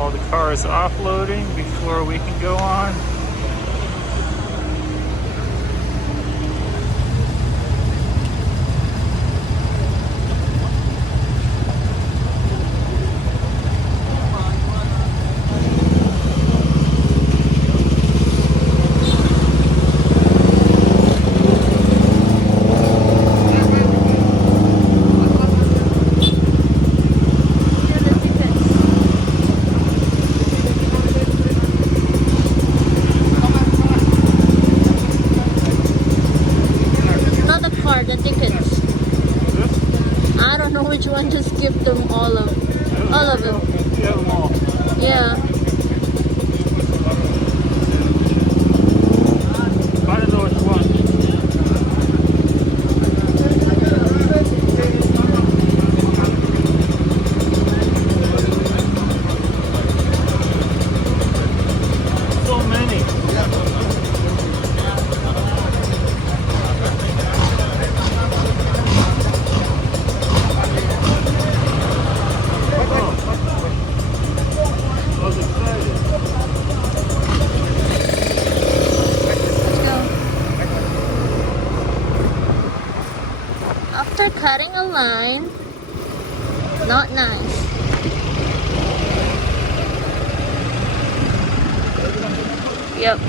All the cars offloading before we can go on. The tickets. I don't know which one. Just give them all of them. Yeah. I don't know which one. So many. After cutting a line, not nice. Yep.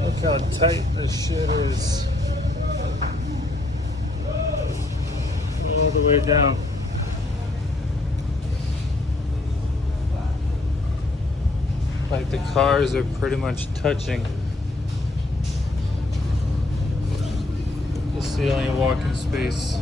Look how tight this shit is. All the way down. Like the cars are pretty much touching. This is the only walking space.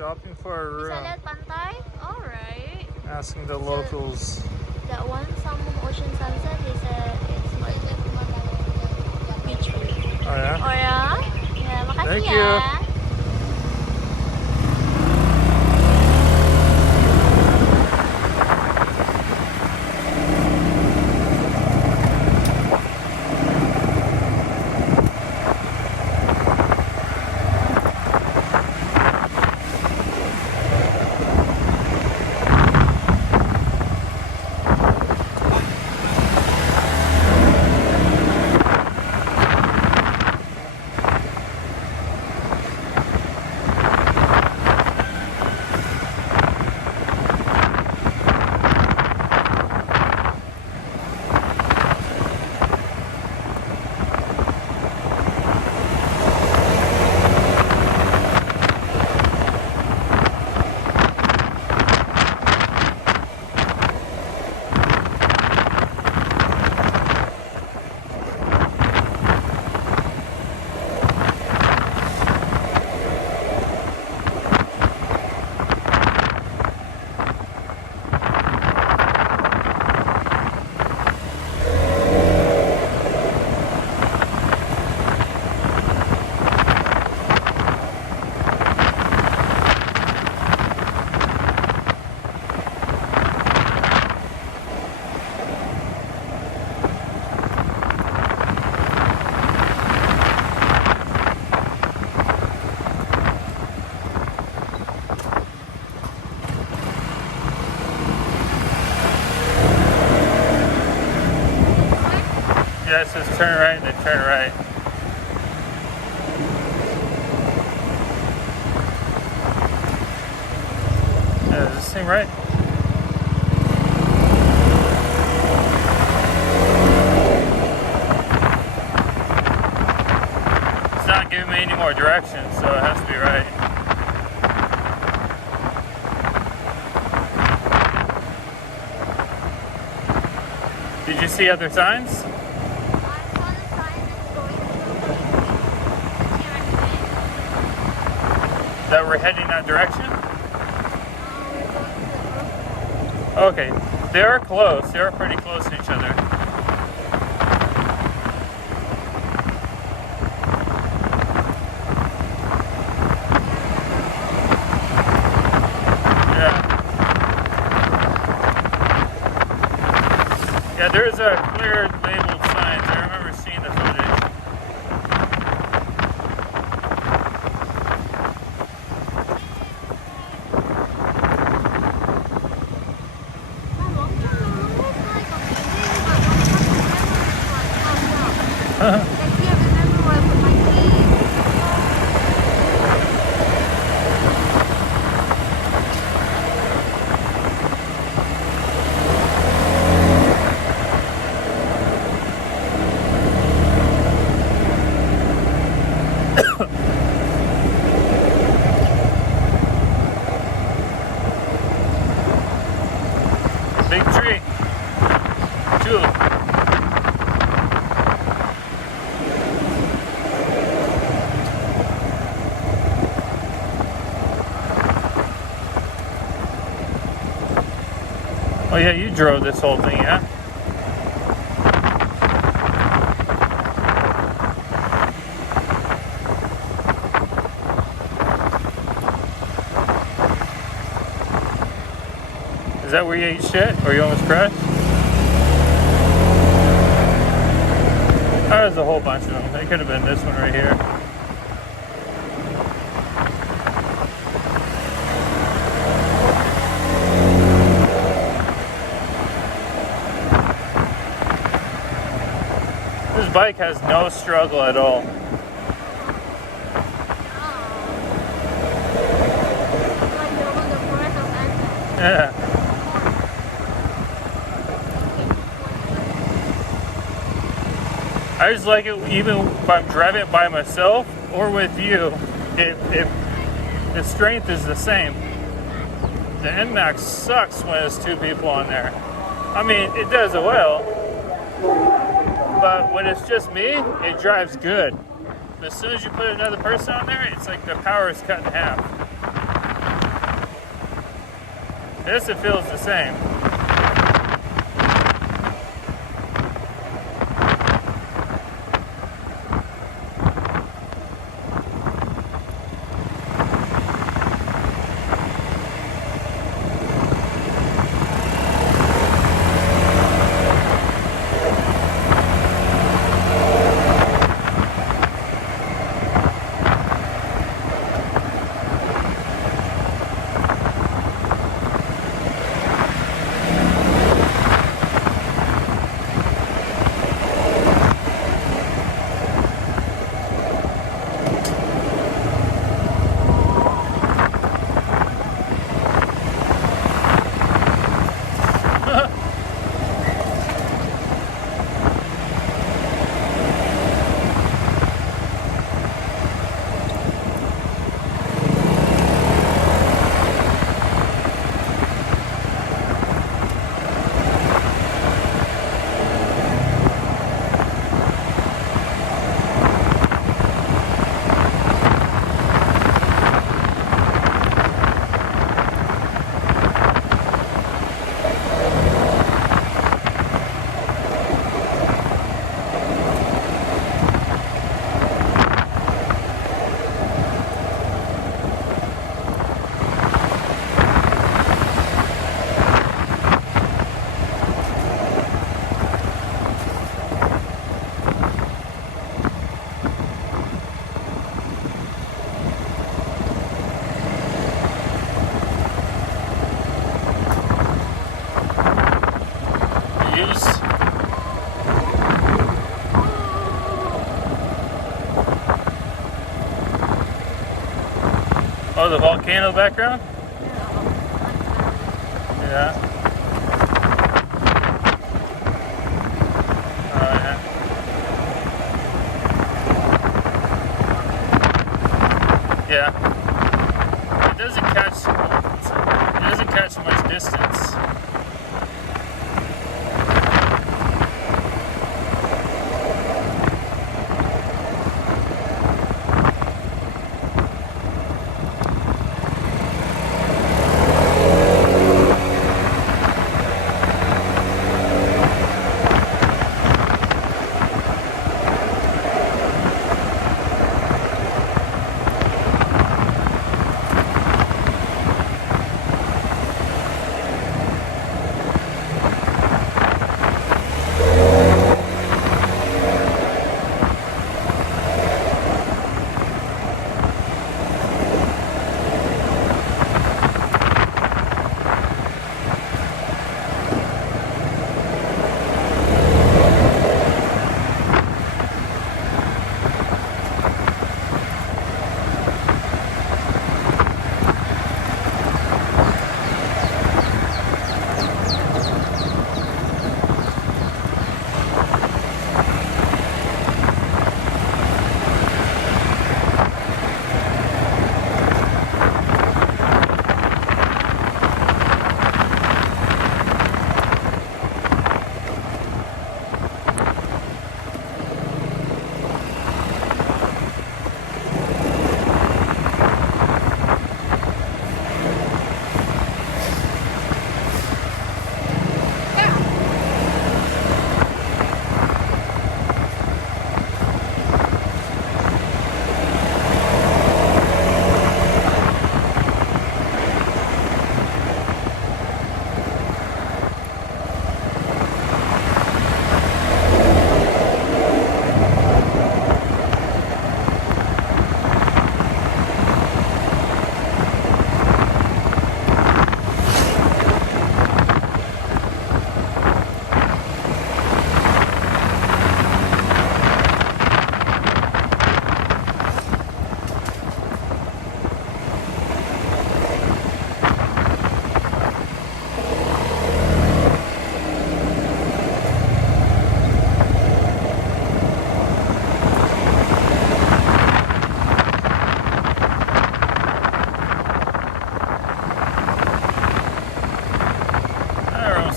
Shopping for a room. Bisa lihat pantai? Alright. Asking the locals. That one, Sambung Ocean Sunset, they said it's like beach view. Oh yeah? Oh ya? Ya, makasih Thank ya. you. Yeah, it says turn right and then turn right. Yeah, does this seem right? It's not giving me any more directions, so it has to be right. Did you see other signs? That we're heading that direction? Okay, they are close. They are pretty close to each other. Yeah. Yeah, there's a clear labeled signs. I remember seeing the footage. Big tree. Tulip. Oh yeah, you drove this whole thing, yeah? Is that where you ate shit? Or you almost crashed? Oh, there's a whole bunch of them. It could have been this one right here. This bike has no struggle at all. Yeah. I just like it even if I'm driving it by myself or with you, the strength is the same. The NMAX sucks when there's two people on there. I mean, it does it well, but when it's just me, it drives good. But as soon as you put another person on there, it's like the power is cut in half. This, it feels the same. Oh, the volcano background? Yeah. Oh, yeah. Yeah. It doesn't catch much distance.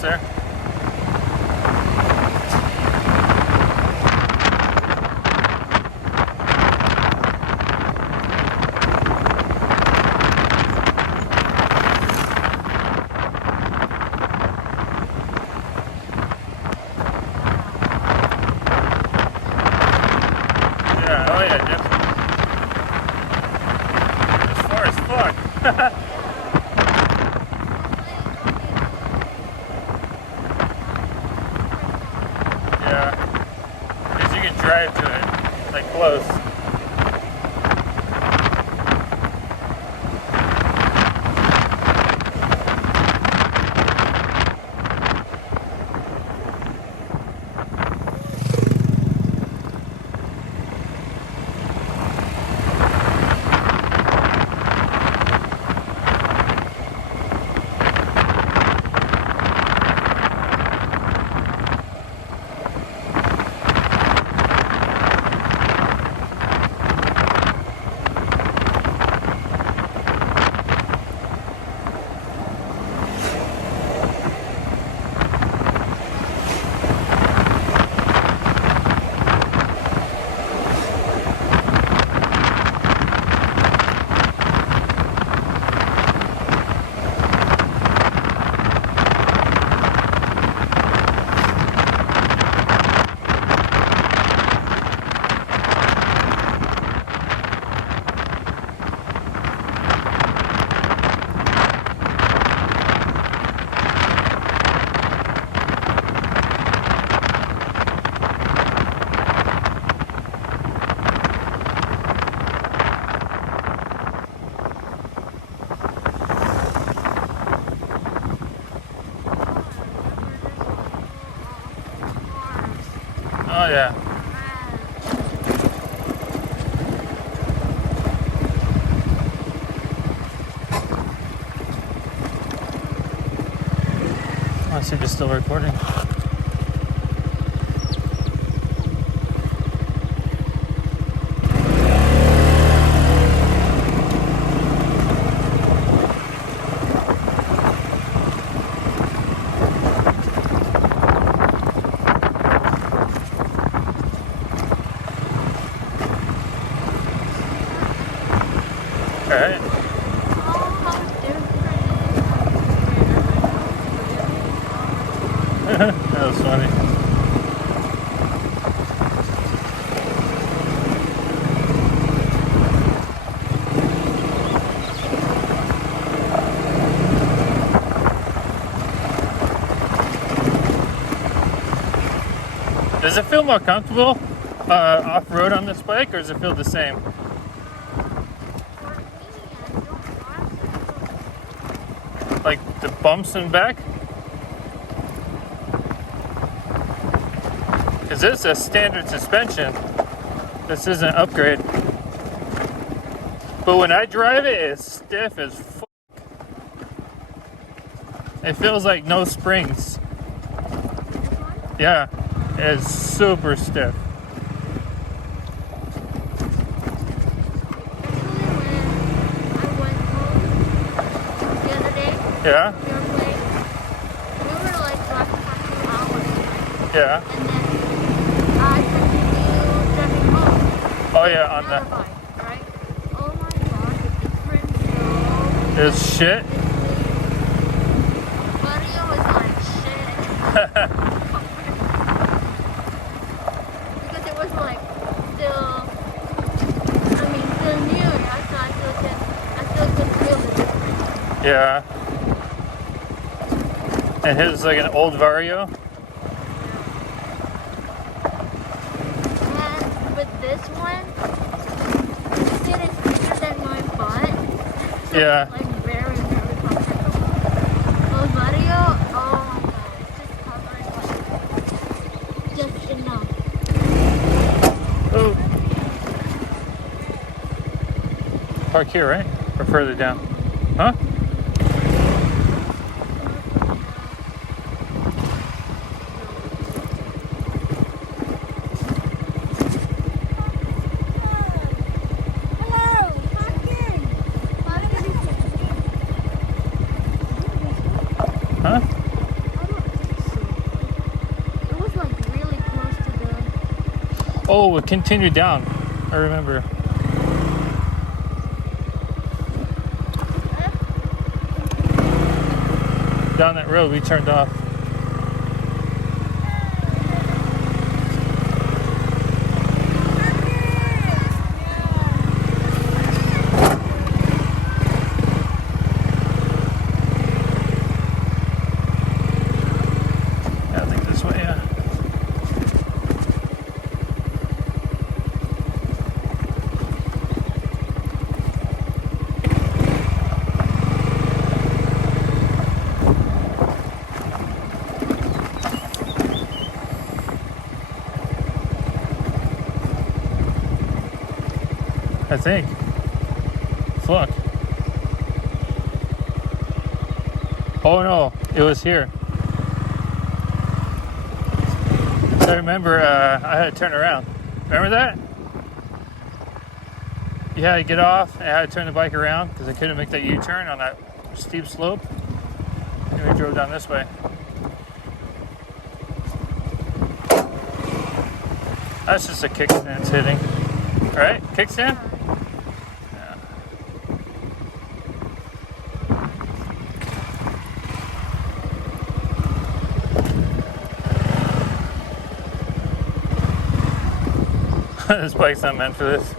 There. Yeah, oh yeah, definitely. It's far as fuck. Yeah, because you can drive to it, like close. Oh yeah. Unless it is still recording. Alright. That was funny. Does it feel more comfortable off-road on this bike, or does it feel the same? Like the bumps in back? Because this is a standard suspension. This is an upgrade. But when I drive it, it's stiff as fuck. It feels like no springs. Yeah, it's super stiff. Yeah? We were like driving for 2 hours. Yeah. And then I continued driving home. Oh yeah, on Another the... bike, right? Oh my god, the difference though. It's shit. Mario was like shit. Because it was like still, still new, right? So I still could feel the difference. Yeah. And his is like an old Vario. And with this one, the seat is bigger than my butt. So Yeah. it's like very, very comfortable. Well, Mario, oh my god, it's just covering like just enough. Oh. Park here, right? Or further down? Huh? Huh? I don't think so. It was like really close to the... Oh, it continued down. I remember. Down that road we turned off. Yeah, I think this way, yeah. I think. Fuck. Oh no, it was here. I remember I had to turn around. Remember that? You had to get off and I had to turn the bike around because I couldn't make that U-turn on that steep slope. And we drove down this way. That's just a kickstand it's hitting. Right? Kickstand? Yeah. This bike's not meant for this.